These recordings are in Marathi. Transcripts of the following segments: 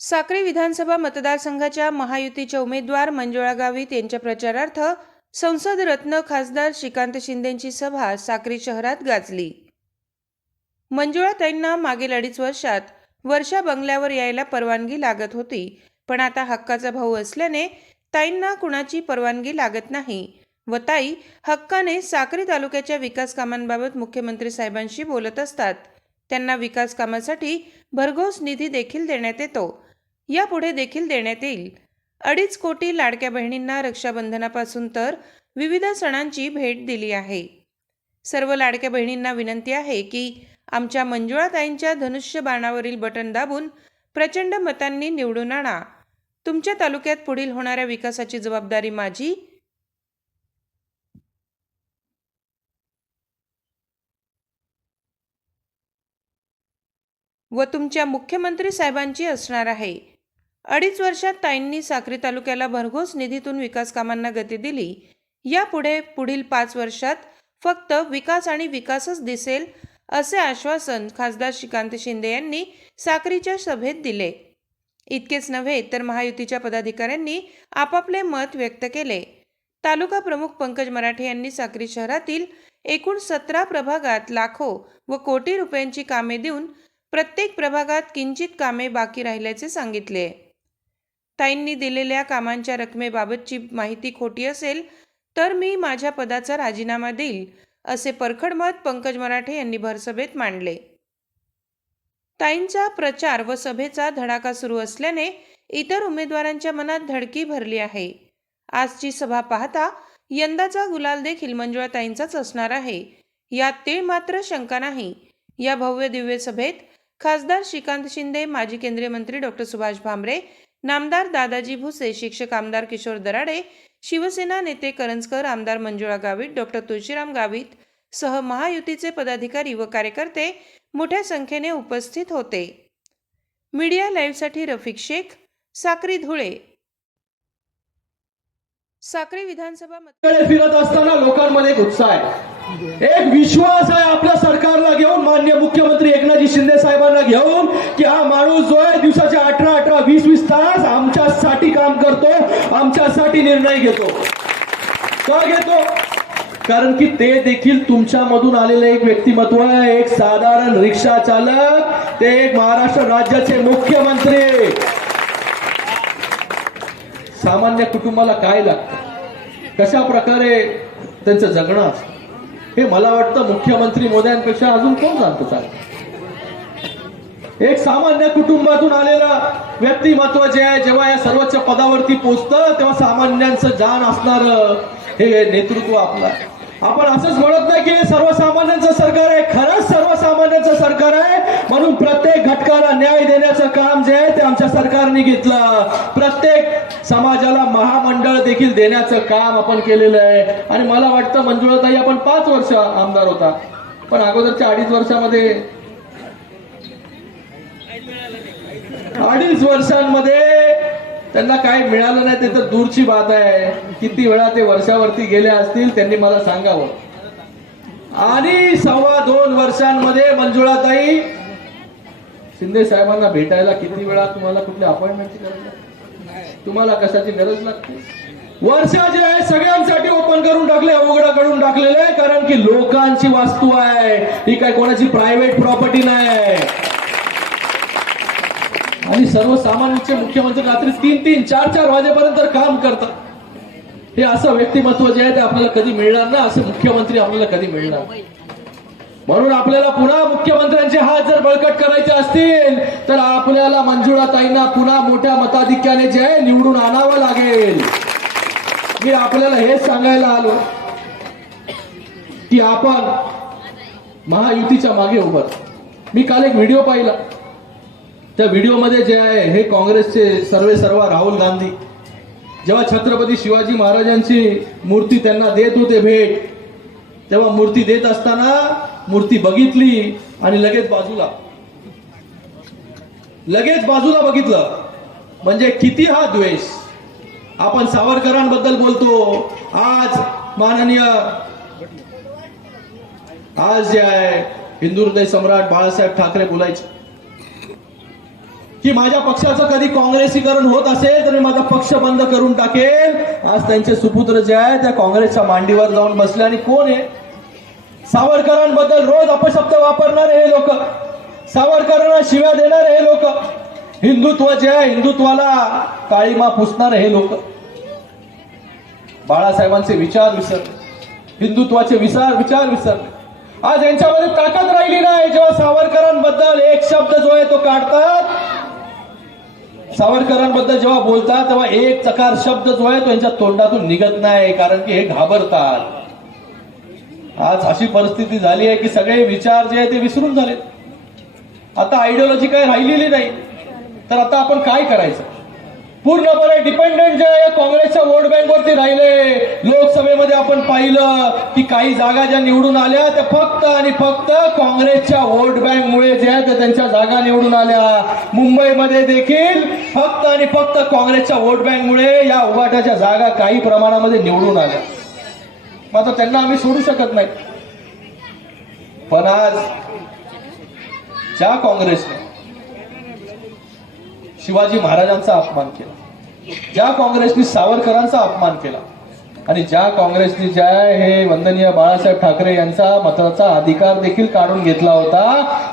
साक्री विधानसभा मतदारसंघाच्या महायुतीच्या उमेदवार मंजुळा गावित यांच्या प्रचारार्थ संसद रत्न खासदार श्रीकांत शिंदेंची सभा साक्री शहरात गाजली। मंजुळाताईंना मागील 2.5 वर्षात वर्षा बंगल्यावर यायला परवानगी लागत होती, पण आता हक्काचा भाऊ असल्याने ताईंना कुणाची परवानगी लागत नाही व ताई हक्काने साक्री तालुक्याच्या विकास कामांबाबत मुख्यमंत्री साहेबांशी बोलत असतात। त्यांना विकास कामासाठी भरघोस निधी देखील देण्यात येतो, यापुढे देखील देण्यात येईल। 2.5 कोटी लाडक्या बहिणींना रक्षाबंधनापासून तर विविध सणांची भेट दिली आहे। सर्व लाडक्या बहिणींना विनंती आहे की आमच्या मंजुळाताईंच्या धनुष्य बाणावरील बटन दाबून प्रचंड मतांनी निवडून आणा। तुमच्या तालुक्यात पुढील होणाऱ्या विकासाची जबाबदारी माझी व तुमच्या मुख्यमंत्री साहेबांची असणार आहे। 2.5 वर्षात ताईंनी साक्री तालुक्याला भरघोस निधीतून विकास कामांना गती दिली। यापुढे पुढील 5 वर्षात फक्त विकास आणि विकासच दिसेल असे आश्वासन खासदार श्रीकांत शिंदे यांनी साक्रीच्या सभेत दिले। इतकेच नव्हे तर महायुतीच्या पदाधिकाऱ्यांनी आपापले मत व्यक्त केले। तालुका प्रमुख पंकज मराठे यांनी साक्री शहरातील एकूण 17 प्रभागात लाखो व कोटी रुपयांची कामे देऊन प्रत्येक प्रभागात किंचित कामे बाकी राहिल्याचे सांगितले। ताईंनी दिलेल्या कामांच्या रकमेबाबतची माहिती खोटी असेल तर मी माझ्या पदाचा राजीनामा देईल असे परखड मत पंकज मराठे यांनी भरसभेत मांडले। ताईंचा प्रचार व सभेचा धडाका सुरू असल्याने इतर उमेदवारांच्या मनात धडकी भरली आहे। आजची सभा पाहता यंदाचा गुलाल देखील मंजुळाताईंचाच असणार आहे, यात तीळ मात्र शंका नाही। या भव्य दिव्य सभेत खासदार श्रीकांत शिंदे, माजी केंद्रीय मंत्री डॉक्टर सुभाष भामरे, नामदार दादाजी भुसे, शिक्षक आमदार किशोर दराडे, शिवसेना नेते करंजकर, आमदार मंजुळा गावित, डॉक्टर तुळशीराम गावित सह महायुतीचे पदाधिकारी व कार्यकर्ते मोठ्या संख्येने उपस्थित होते। मीडिया लाईव्हसाठी रफिक शेख, साक्री, धुळे। साक्री विधानसभा फिरत असताना लोकांमध्ये एक उत्साह आहे, एक विश्वास आहे आपल्या सरकारला घेऊन, माननीय मुख्यमंत्री एकनाथजी शिंदे साहेबांना घेऊन, की हा माणूस जो आहे दिवसाचे 18-18, 20-20 तास आमच्यासाठी काम करतो, आमच्यासाठी निर्णय घेतो। का घेतो? कारण की ते देखील तुमच्यामधून आलेले एक व्यक्तिमत्व आहे, एक साधारण रिक्षा चालक, ते एक महाराष्ट्र राज्याचे मुख्यमंत्री। सामान्य कुटुंबाला काय लागतं, कशा प्रकारे त्यांचं जगणं असतं, हे मला वाटतं मुख्यमंत्री मोदयांपेक्षा अजून कोण जाणतं चालेल। एक सामान्य कुटुंबातून आलेला व्यक्तिमत्व जे आहे, जेव्हा या सर्वोच्च पदावरती पोहोचतं तेव्हा सामान्यांचं जाण असणार हे नेतृत्व आपलं। आपण असंच म्हणत नाही की सर्वसामान्यांचं सरकार आहे, खरंच सर्वसामान्यांचं सरकार आहे, म्हणून प्रत्येक घटकाला न्याय देण्याचं काम जे आहे ते आमच्या सरकारने घेतलं। प्रत्येक समाजाला महामंडळ देखील देण्याचं काम आपण केलेलं आहे। आणि मला वाटतं मंजुळाताई आपण 5 वर्ष आमदार होता, पण अगोदरच्या 2.5 वर्षामध्ये 2.5 वर्षांमध्ये त्यांना काही मिळालं नाही ते तर दूरची बात आहे। किती वेळा ते वर्षावरती गेले असतील त्यांनी मला सांगावं। आणि 2.25 वर्षांमध्ये मंजुळाताई शिंदे साहेबांना भेटायला किती वेळा तुम्हाला कुठल्या अपॉइंटमेंटची गरज लागते, तुम्हाला कशाची गरज लागते? वर्ष जे आहे सगळ्यांसाठी ओपन करून टाकले, उघडं करून टाकलेले, कारण की लोकांची वास्तू आहे ही, काय कोणाची प्रायव्हेट प्रॉपर्टी नाही। आणि सर्वसामान्यांचे मुख्यमंत्री रात्री 3-3, 4-4 वाजेपर्यंत काम करतात। हे असं व्यक्तिमत्व जे आहे ते आपल्याला कधी मिळणार ना, असे मुख्यमंत्री आपल्याला कधी मिळणार। म्हणून आपल्याला पुन्हा मुख्यमंत्र्यांचे हात जर बळकट करायचे असतील तर आपल्याला मंजुळाताईंना पुन्हा मोठ्या मताधिक्याने जे आहे निवडून आणावं लागेल। मी आपल्याला हेच सांगायला आलो की आपण महायुतीच्या मागे उभं। मी काल एक व्हिडिओ पाहिला, त्या व्हिडिओमध्ये जे आहे हे काँग्रेसचे सर्वेसर्वा राहुल गांधी जेव्हा छत्रपती शिवाजी महाराजांची मूर्ती त्यांना देत होते भेट, तेव्हा मूर्ती देत असताना मूर्ती बघितली आणि लगेच बाजूला बघितलं। म्हणजे किती हा द्वेष। आपण सावरकरांबद्दल बोलतो, आज जे आहे हिंदू हृदय सम्राट बाळासाहेब ठाकरे बोलायचे की माझ्या पक्षाचं कधी काँग्रेसीकरण होत असेल तर मी माझा पक्ष बंद करून टाकेल. आज त्यांचे सुपुत्र जे आहे त्या काँग्रेसच्या मांडीवर जाऊन बसले. आणि कोण आहे? सावरकरांबद्दल रोज अपशब्द वापरणारे हे लोक, सावरकरांना शिव्या देणारे हे लोक, हिंदुत्व जे आहे हिंदुत्वाला काळीमा पुसणारे हे लोक, बाळासाहेबांचे विचार विसरले, हिंदुत्वाचे विचार विसरले. आज यांच्यामध्ये ताकद राहिली नाही. जेव्हा सावरकरांबद्दल एक शब्द जो आहे तो काढतात, सावरकरांबद्दल जेव्हा बोलतात तेव्हा एक चकार शब्द जो आहे तो यांच्या तोंडातून निघत नाही, कारण की हे घाबरतात. आज अशी परिस्थिती झाली आहे की सगळे विचार जे आहे ते विसरून झाले. आता आयडिओलॉजी काही राहिलेली नाही. तर आता आपण काय करायचं? पूर्णपणे डिपेंडेंट जे आहे काँग्रेसच्या वोट बँकवरती राहिले. लोकसभेमध्ये आपण पाहिलं की काही जागा ज्या निवडून आल्या त्या फक्त आणि फक्त काँग्रेसच्या वोट बँकमुळे जे आहे त्या त्यांच्या जागा निवडून आल्या. मुंबईमध्ये देखील फक्त आणि फक्त काँग्रेसच्या वोट बँकमुळे या उभाट्याच्या जागा काही प्रमाणामध्ये निवडून आल्या. मात्र त्यांना आम्ही सोडू शकत नाही. पण आज ज्या काँग्रेसने शिवाजी महाराजांचा अपमान केला, ज्या काँग्रेसने सावरकरांचा अपमान केला आणि ज्या काँग्रेसने ज्या हे वंदनीय बाळासाहेब ठाकरे यांचा मताचा अधिकार देखील काढून घेतला होता,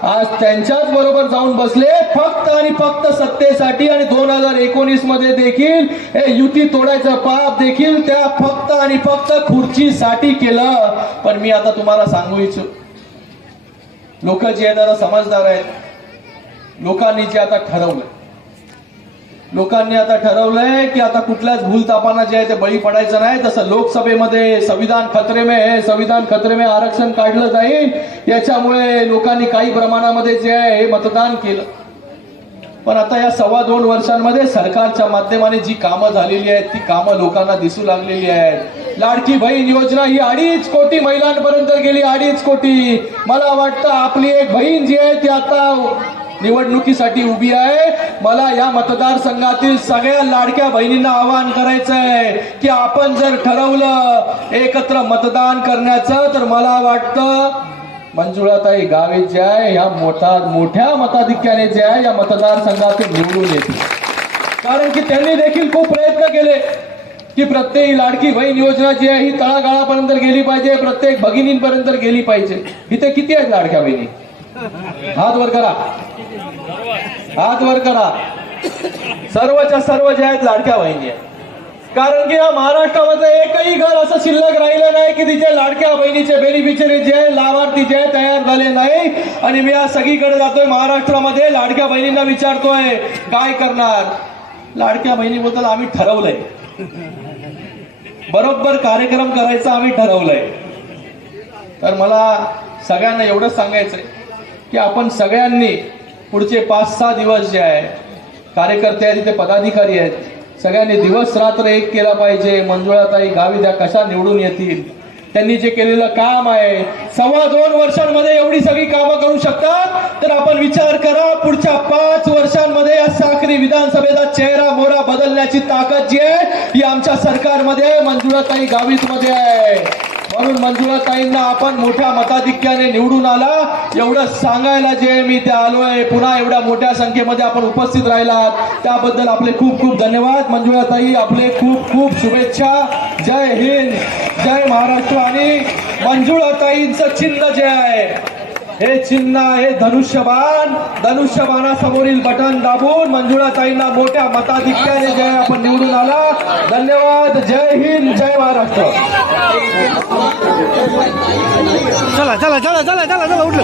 आज त्यांच्याच बरोबर जाऊन बसले फक्त आणि फक्त सत्तेसाठी. आणि 2019 मध्ये देखील हे युती तोडायचं पाप देखील त्या फक्त आणि फक्त खुर्चीसाठी केलं. पण मी आता तुम्हाला सांगू इच्छितो, लोक जे आहे जरा समजदार आहेत. लोकांनी जे आता ठरवलंय की आता कुठल्याच भूलतापांना जे आहे ते बळी पडायचं नाही. तसं लोकसभेमध्ये संविधान खतरे में आरक्षण काढलं जाईल. याच्यामुळे लोकांनी काही प्रमाणामध्ये जे आहे हे मतदान केलं. पण आता या 2.25 वर्षांमध्ये सरकारच्या माध्यमाने जी कामं झालेली आहेत ती कामं लोकांना दिसू लागलेली आहेत. लाडकी बहीण योजना ही 2.5 कोटी महिलांपर्यंत गेली. 2.5 कोटी. मला वाटतं आपली एक बहीण जी आहे ती आता निवडणुकीसाठी उभी आहे. मला या मतदारसंघातील सगळ्या लाडक्या बहिणींना आवाहन करायचं आहे की आपण जर ठरवलं एकत्र मतदान करण्याचं तर मला वाटतं मंजुळाताई गावित जे आहे या मोठ्या मताधिक्याने जे आहे या मतदारसंघातून निवडून येतील. कारण की त्यांनी देखील खूप प्रयत्न केले की प्रत्येक लाडकी बहीण योजना जी आहे ही तळागाळापर्यंत गेली पाहिजे, प्रत्येक भगिनींपर्यंत गेली पाहिजे. इथे किती आहेत लाडक्या बहिणी? हात वर करा, हात वर करा. सर्वच्या सर्व जे आहेत लाडक्या बहिणी आहेत. कारण की या महाराष्ट्रामध्ये एकही घर असं शिल्लक राहिलं नाही की तिच्या लाडक्या बहिणीचे बेनिफिशरी जे आहे लाभार्थी जे तयार झाले नाही. आणि मी आज सगळीकडे जातोय महाराष्ट्रामध्ये, लाडक्या बहिणींना विचारतोय काय करणार. लाडक्या बहिणीबद्दल आम्ही ठरवलंय, बरोबर कार्यक्रम करायचा आम्ही ठरवलंय. तर मला सगळ्यांना एवढंच सांगायचंय की आपण सगळ्यांनी पुढचे 5-6 दिवस जे आहे, कार्यकर्ते आहेत, तिथे पदाधिकारी आहेत, सगळ्यांनी दिवस रात्र एक केला पाहिजे. मंजुळाताई गावित या कशा निवडून येतील, त्यांनी जे केलेलं काम आहे 2.25 वर्षांमध्ये एवढी सगळी कामं करू शकतात. तर आपण विचार करा पुढच्या 5 वर्षांमध्ये या साक्री विधानसभेचा चेहरा मोहरा बदलण्याची ताकद जी आहे ही आमच्या सरकारमध्ये मंजुळाताई गावित मध्ये आहे. म्हणून मंजुळाताईंना आपण मोठ्या मताधिक्याने निवडून आला एवढं सांगायला जे मी ते आलोय. पुन्हा एवढ्या मोठ्या संख्येमध्ये आपण उपस्थित राहिलात त्याबद्दल आपले खूप खूप धन्यवाद. मंजुळाताई आपले खूप खूप शुभेच्छा. जय हिंद, जय महाराष्ट्र. आणि मंजुळाताईंचं चिन्ह जे आहे हे चिन्ह आहे धनुष्यबाण. धनुष्यबाणासमोरील बटन दाबून मंजुळाताईंना मोठ्या मताधिक्याने जे आपण निवडून आला. धन्यवाद. जय हिंद, जय महाराष्ट्र. चला चला चला चला चला चला उठलो.